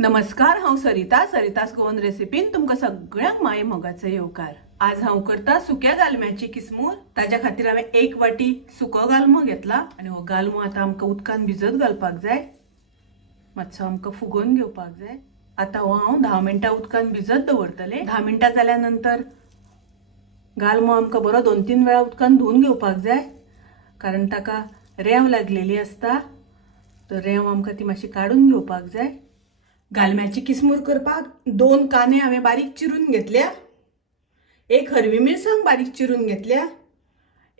नमस्कार, हांव सरितास गोवन रेसिपीन तुमकां सगळ्यांक माये मोगाचो येवकार। आज हांव करता सुक्या गालम्याची किसमूर। ताज्या खातीर हांवें 1 वाटी सुको गालमो घेतला आनी हो गालमो आतां आमकां उदकान भिजत घालपाक जाय, मातसो आमकां फुगोवन घेवपाक जाय। आतां हो हांव 10 मिनटां उदकान भिजत दवरतलें। 10 मिनटां जाल्या नंतर गालमो आमकां बरो 2-3 वेळा उदकान धुवन घेवपाक जाय, कारण ताका रेंव लागलेली आसता, तर रेंव आमकां ती मातशी काडून घेवपाक जाय। गालम्याची किसमूर करपाक 2 कांदे हांवें बारीक चिरून घेतल्या, 1 हरवी मिरसांग बारीक चिरून घेतल्या,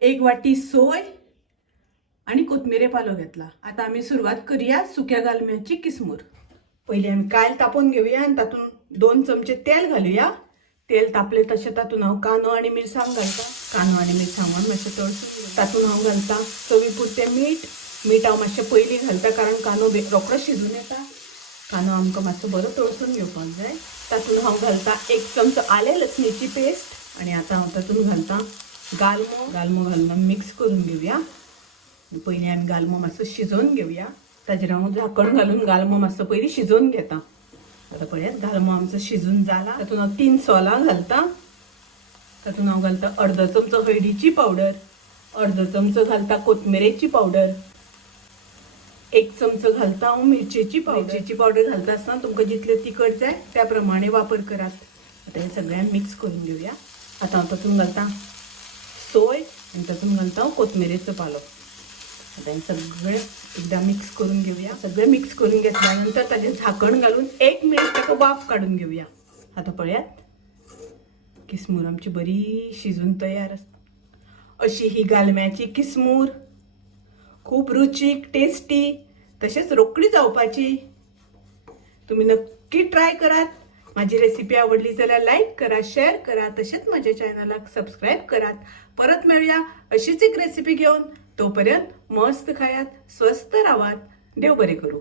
1 वाटी सोय आणि कोथमिरे पालो घेतला। आता आमी सुरवात करूया सुक्या गालम्याची किसमूर। पयली आमी कायल तापोवन घेवया आनी तातूंत 2 चमचे तेल घालुया। तेल तापले तशें तातूंत हांव कांदो आनी मिरसांग घालता। कांदो आनी मिरसांग मातशें तळसून तातूंत हांव घालता चवी पुरतें मीठ। मीठ हांव मातशें पयलीं घालता, कारण कांदो रोखडो शिजून येता। कांदो आमकां मातसो बरो तळसून घेवपाक जाय। तातूंत हांव घालता 1 चमचो आले लसणीची पेस्ट आनी आतां हांव तातूंत घालता गालमो घालून मिक्स करून घेवया। पयलीं आमी गालमो मातसो शिजोवन घेवया। ताजेर हांव झाकण घालून गालमो मातसो पयलीं शिजोवन घेता। आतां पळयात गालमो आमचो शिजून जाला। तातूंत हांव 3 सोलां घालता। तातूंत हांव घालता अर्दो चमचो हळदीची पावडर, अर्दो चमचो घालता कोथमिरेची पावडर, 1 चमचो घालता हांव मिरचेची पावडर घालता आसतना तुमकां जितले तिखट जाय त्या प्रमाणे वापर करात। आतां हें सगळें मिक्स करून घेवया। आतां हांव तातूंत घालता सोय आनी तातूंत घालता हांव कोथमिरेचो पालो। आतां हें सगळें एकदां मिक्स करून घेवया। सगळें मिक्स करून घेतल्या नंतर ताजें झाकण घालून 1 मिनीट ताका वाफ काडून घेवया। आतां पळयात किसमूर आमची बरी शिजून तयार आसा। अशी ही गालम्याची किसमूर खूप रुचीक, टेस्टी, तशेंच रोखडी जावपाची। तुम्ही नक्की ट्राय करात। माझी रेसिपी आवडली जाल्यार लाईक करा, शेअर करा, तसेच माझ्या चॅनलाक सबस्क्राईब करात। परत मिळूया अशीच एक रेसिपी घेऊन। तोपर्यंत मस्त खायात, स्वस्त राहात, देव बरे करू।